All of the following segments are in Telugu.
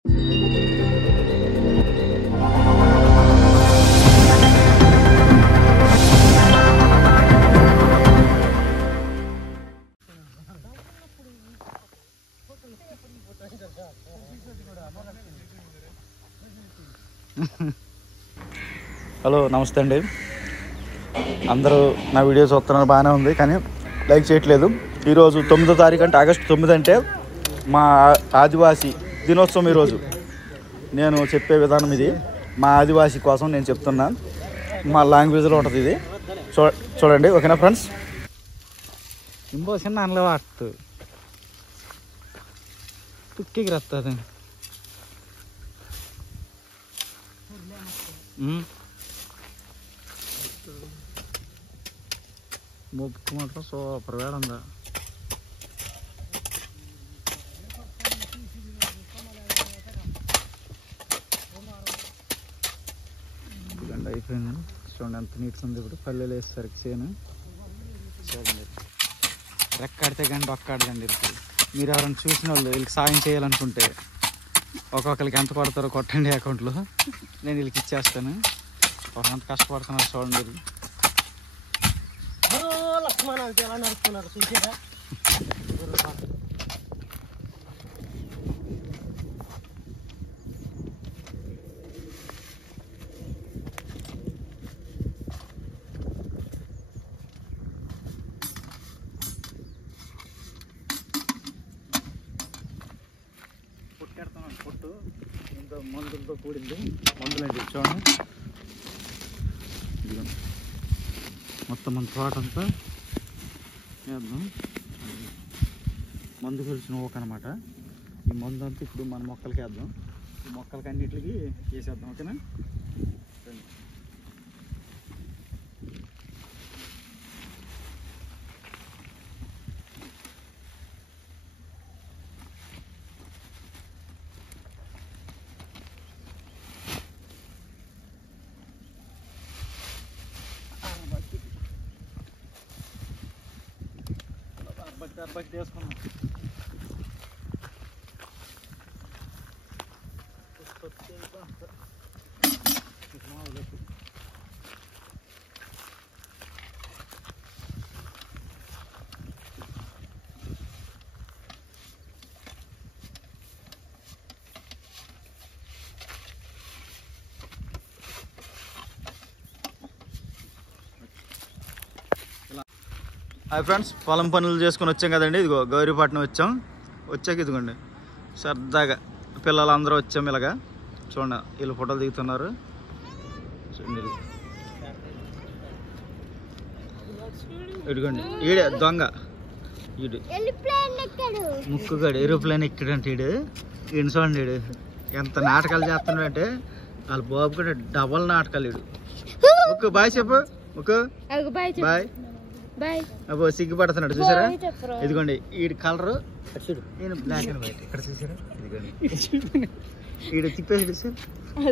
హలో నమస్తే అండి. అందరూ నా వీడియో చూస్తున్నారు, బాగానే ఉంది, కానీ లైక్ చేయట్లేదు. ఈరోజు 9వ తారీఖు అంటే ఆగస్టు 9 అంటే మా ఆదివాసీ దినోత్సవం. ఈరోజు నేను చెప్పే విధానం ఇది మా ఆదివాసీ కోసం నేను చెప్తున్నా. మా లాంగ్వేజ్లో ఉంటుంది ఇది. చూడండి, ఓకేనా ఫ్రెండ్స్? ఇంపోసిన అందులో వాడుతూ తుక్కికి రస్తుంది. ముక్కు మాత్రం సూపర్ వేడుందా. గంట అయిపోయింది. చూడండి ఎంత నీట్గా ఉంది. ఇప్పుడు పల్లెలు వేసేసరికి చేను చూడండి. రెక్కాడితే గంట ఒక్కాడదండి. మీరు ఎవరైనా చూసిన వాళ్ళు వీళ్ళకి సాయం చేయాలనుకుంటే ఒక్కొక్కరికి ఎంత పడతారో కొట్టండి అకౌంట్లో, నేను వీళ్ళకి ఇచ్చేస్తాను. ఒకంత కష్టపడుతున్నారు చూడండి. పుట్టెడతాను. పుట్టు ఇంత మందులతో కూడింది. మందులు అంటే చూడండి, మొత్తం మన తోట అంతా వేద్దాం. మందు కలిసిన ఓకనమాట. ఈ మందు అంతా ఇప్పుడు మన మొక్కలకి వేద్దాం. ఈ మొక్కలకి అన్నిటికి వేసేద్దాం, ఓకేనా? బట్టి వేసుకున్నాం. హాయ్ ఫ్రెండ్స్, పొలం పనులు చేసుకుని వచ్చాం కదండి. ఇదిగో గౌరీపట్నం వచ్చాక ఇదిగోండి సరదాగా పిల్లలందరూ వచ్చాం. ఇలాగా చూడండి, వీళ్ళు ఫోటోలు దిగుతున్నారు. చూడండి, ఇదిగోండి ఈడే దొంగ. ఈడు ముక్కుగాడు ఏరోప్లేన్ ఎక్కాడంటే ఈడు చూడండి. ఈడు ఎంత నాటకాలు చేస్తున్నాడు అంటే వాళ్ళ బాబు కూడా డబల్ నాటకాలు. ఈడు ముక్కు బాయ్ చెప్పు. ముక్కు బాయ్. అబ్బో సిగ్గుపడుతున్నాడు చూసారా? ఇదిగోండి ఈడు కలరు, నేను బ్లాక్ అండ్ వైట్. ఇక్కడ చూసారా? ఇదిగోండి ఈడు తిప్పేసాడు సార్.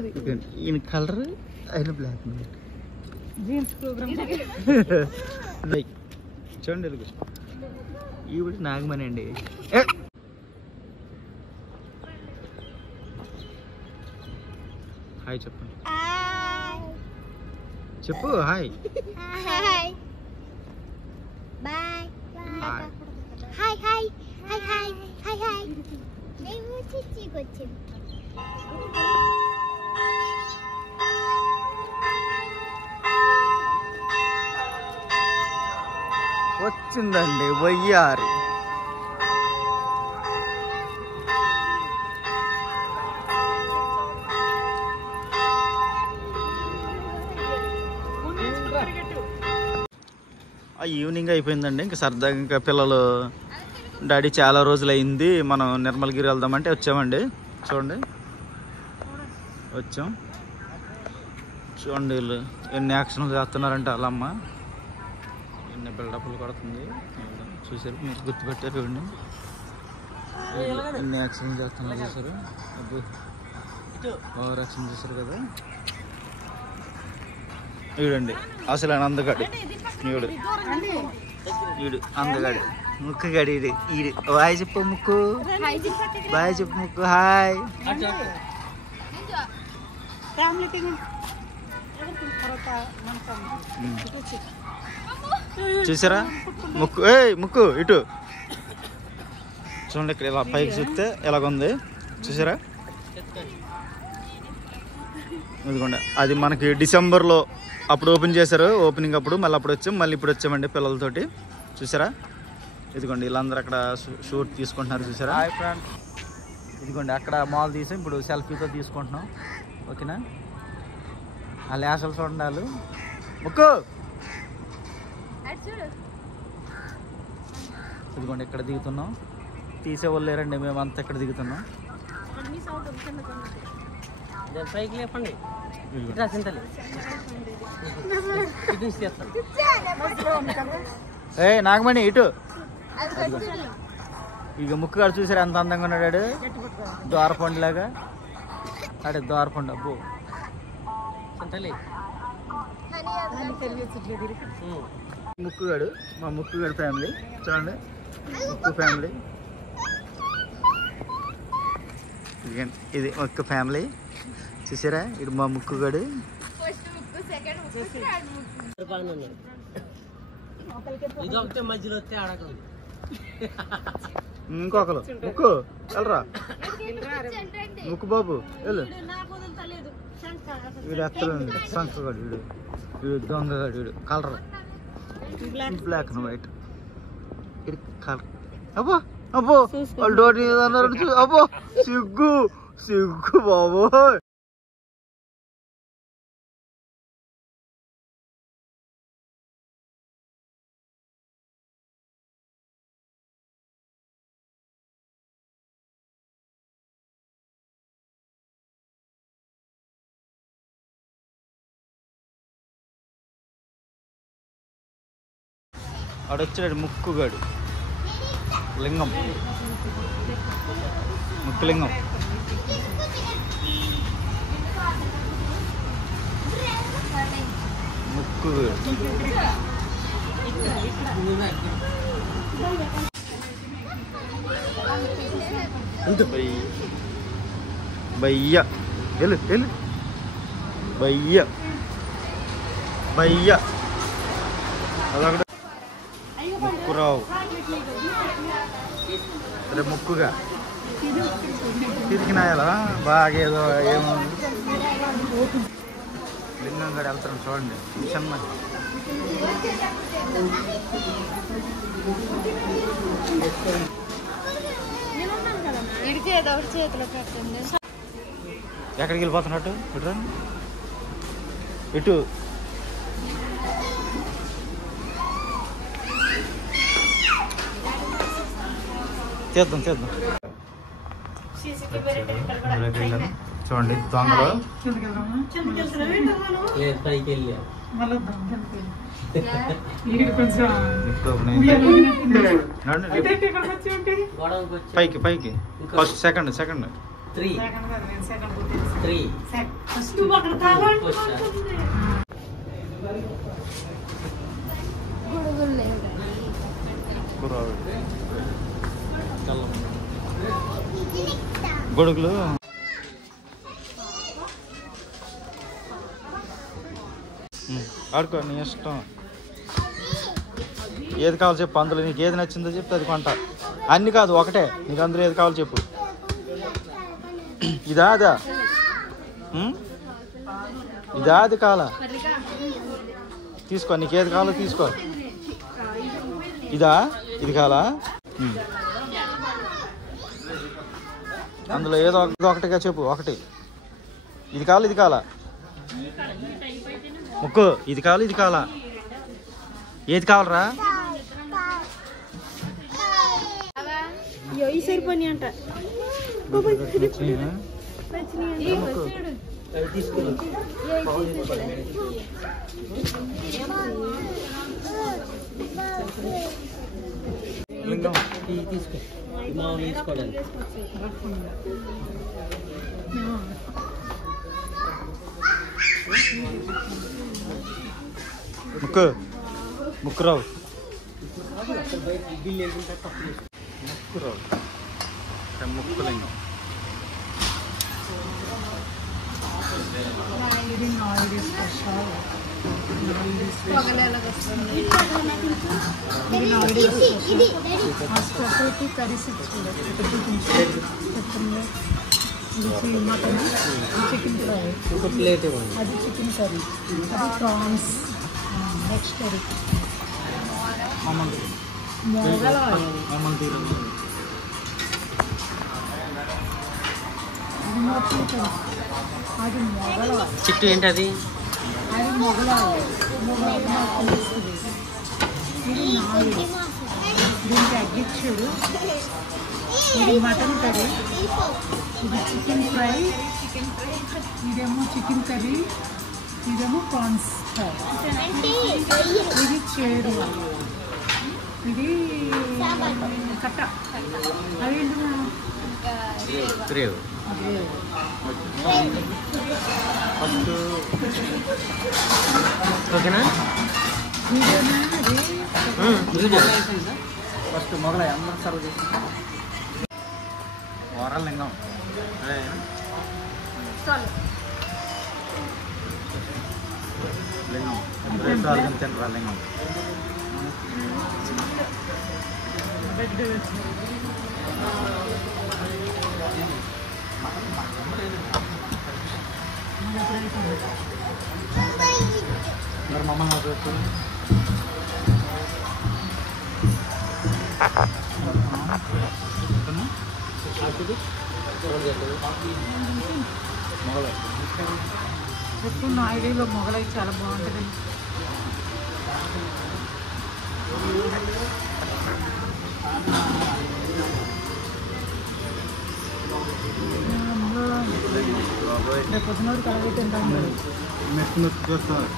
ఇదిగోండి ఈయన కలర్, ఆయన బ్లాక్ అండ్ వైట్. చూడండి ఇదిగో ఈవిడ నాగమణి అండి. హాయ్ చెప్పండి. చెప్పు hi. Bye. Hi. Hi. Hi. Hi. Hi. Hi. Hi. మేము చిచ్చికి వచ్చాం. వచ్చిందండి వయ్యారి. ఈవినింగ్ అయిపోయిందండి. ఇంకా సరదాగా ఇంకా పిల్లలు డాడీ చాలా రోజులు అయింది మనం నిర్మలగిరి వెళ్దామంటే వచ్చామండి. చూడండి వచ్చాం. చూడండి వీళ్ళు ఎన్ని యాక్షన్లు చేస్తున్నారంటే వాళ్ళమ్మ ఎన్ని బిల్డప్లు కొడుతుంది. చూసారు, మీరు గుర్తుపెట్టారు. చూడండి ఎన్ని యాక్షన్లు చేస్తున్నారు చూసారు. ఓవర్ యాక్షన్ చేశారు కదా. వీడండి అసలు అందగాడు. వీడు అందగాడు. ముక్కు గడి ఈడు బాయ్ చెప్పు ముక్కు, బాయ్ చెప్పు ముక్కు, హాయ్. చూసారా ముక్కు, ముక్కు ఇటు చూడండి. ఇక్కడ ఇలా పైకి చూస్తే ఎలాగుంది చూసారా. ఇదిగోండి అది మనకి డిసెంబర్లో అప్పుడు ఓపెన్ చేశారు, ఓపెనింగ్ అప్పుడు. మళ్ళీ అప్పుడు వచ్చాం, మళ్ళీ ఇప్పుడు వచ్చామండి పిల్లలతోటి. చూసారా ఇదిగోండి వీళ్ళందరూ అక్కడ షూట్ తీసుకుంటున్నారు చూసారా. హాయ్ ఫ్రెండ్స్, ఇదిగోండి అక్కడ మాల్ తీసాం, ఇప్పుడు సెల్ఫీతో తీసుకుంటున్నాం. ఓకేనా, ఆ లేసలు చూడండి వాళ్ళు. ముక్కు ఇదిగోండి ఇక్కడ దిగుతున్నాం. తీసేవాళ్ళు లేరండి, మేమంతా ఇక్కడ దిగుతున్నాం. నాగమణి ఇటు. ఇక ముక్కు గారు చూసారు ఎంత అందంగా ఉన్నాడు, దోరపండు లాగా. అడే దోరపండు అబ్బో. ముక్కుగాడు, మా ముక్కుగాడు ఫ్యామిలీ చూడండి, ముక్కు ఫ్యామిలీ. ఇది ఒక్క ఫ్యామిలీ చూసారా. ఇది మా ముక్కుగాడు. ఇంకొకరు ముక్కు వెళ్ళరా, ముక్కు బాబు వెళ్ళు. వీడు ఎత్తలేండి, సంకగాడు వీడు, వీడు దొంగగాడు, వీడు కలర్ బ్లాక్ అండ్ వైట్. ఇది కలర్. అబ్బో అబ్బో వాళ్ళు డోర్ అన్నారు. అబ్బో సిగ్గు సిగ్గు బాబు. ఆడొచ్చాడు ముక్కుగాడు, లింగం, ముక్కులింగం. ముక్కు భయ్య వెళ్ళు వెళ్ళు, భయ్య భయ్య. అదొకటి ముక్కురావు, అదే ముక్కుగా తిరిగినాయాలా బాగా. ఏదో ఏమో లింగం గడి వెళ్తాను చూడండి చిన్న. ఎక్కడికి వెళ్ళిపోతున్నట్టు ఇటు ఇటు. చేద్దాం చేద్దాం చూడండి దొంగలు. పైకి పైకి ఫస్ట్ సెకండ్ సెకండ్ గొడుగులు. ఆడుకో నీ ఇష్టం, ఏది కావాలో చెప్పు. అందులో నీకు ఏది నచ్చిందో చెప్తే అది కొంట. అన్ని కాదు ఒకటే, నీకు అందులో ఏది కావాలో చెప్పు. ఇదా అదా, ఇదా అది కావాలా తీసుకో, నీకు ఏది కావాలో తీసుకో. ఇదా ఇది కావాలా, అందులో ఏదో ఒకటిగా చెప్పు. ఒకటి ఇది కావాలి ఇది కావాలా, ముక్కు ఇది కావాలి ఇది కావాలా, ఏది కావాలరా. ముక్కు ముక్కురావు ముక్కులింగం స్పెషాలిటీ కర్రీస్ ఇది మటన్, చికెన్ ఫ్రై, ఒక ప్లేట్ అది చికెన్ కర్రీ, అది ప్రాన్స్, నెక్స్ట్ కర్రీ అది మొగల చిట్టు ఏంటది? అది మొగల ఇది నాయుడు, దీనికి అగ్గిచ్చుడు, ఇది మటన్ కర్రీ, ఇది చికెన్ ఫ్రై, ఇదేమో చికెన్ కర్రీ, ఇదేమో ప్రాన్స్ ఫ్రై, ఇది చేరు, ఇది కట్ట, అదేంటి ఓకేనా? ఫస్ట్ మొగల అందరూ సర్వ్ చేసి వరల్ లింగం లింగం తినరా లింగం మరి మమ్మల్ని ఎప్పుడు నా ఐడియాలో మొగలై చాలా బాగుంటుంది. రేపు పొద్దున కలగైతే మెట్టు చూస్తారు.